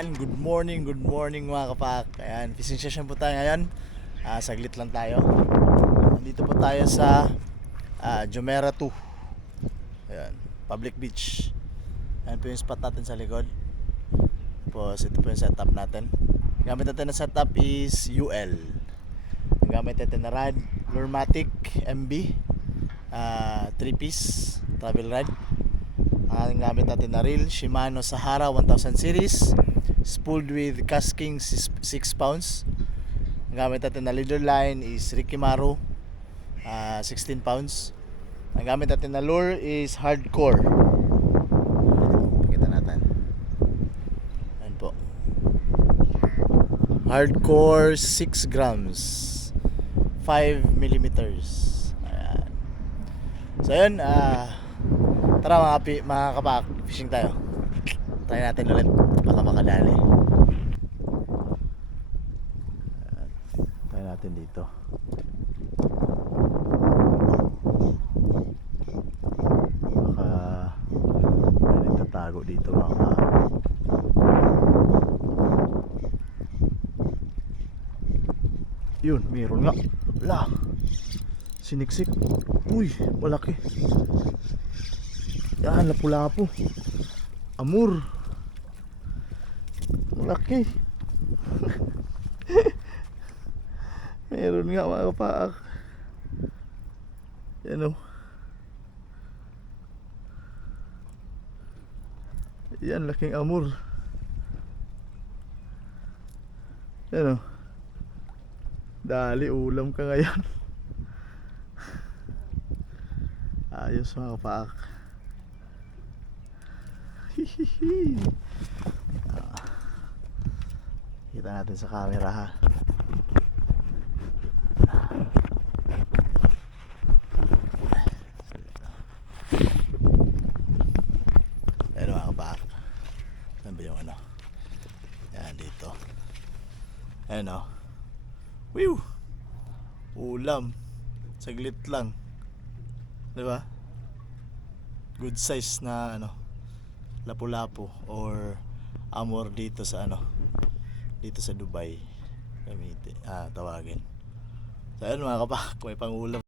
Ayan, good morning mga kapak. Ayan, fishing session po tayo ngayon. Saglit lang tayo. Nandito po tayo sa Jumeirah 2. Ayan, public beach. Ayan po yung spot natin sa likod. Tapos ito po yung setup natin. Gamit natin na setup is UL. Ang gamit natin na rod, Lurmatic MB, 3-piece travel rod. Ang gamit natin na reel, Shimano Sahara 1000 series, spooled with casking 6 pounds. Ang gamit natin na leader line is Rikimaru 16 pounds. Ang gamit natin na lure is Hardcore. Pakita natin. Ayan po, Hardcore 6 grams 5 millimeters. Ayan. So yun, tara mga kapak, fishing tayo. Try natin ulit, baka makadali. Try natin dito. Baka may nagtatago dito mga kapak. Yun, meron nga. Wala, siniksik. Uy, malaki. Yan, lapu-lapu. Amur. Malaki. Meron nga mga kapaak. Yan o. Yan, laking amur. Yan o. Dali, ulam ka ngayon. Ayos mga kapaak. Kita natin sa camera ha. Ayan mga kapak. Saan ba yung ano? Yan dito. Ayan o. Whew! Ulam. Saglit lang. Diba? Good size na ano, lapu-lapu or amor dito sa ano, dito sa Dubai gamitin, tawagin. So ayun mga kapak, may pangulam.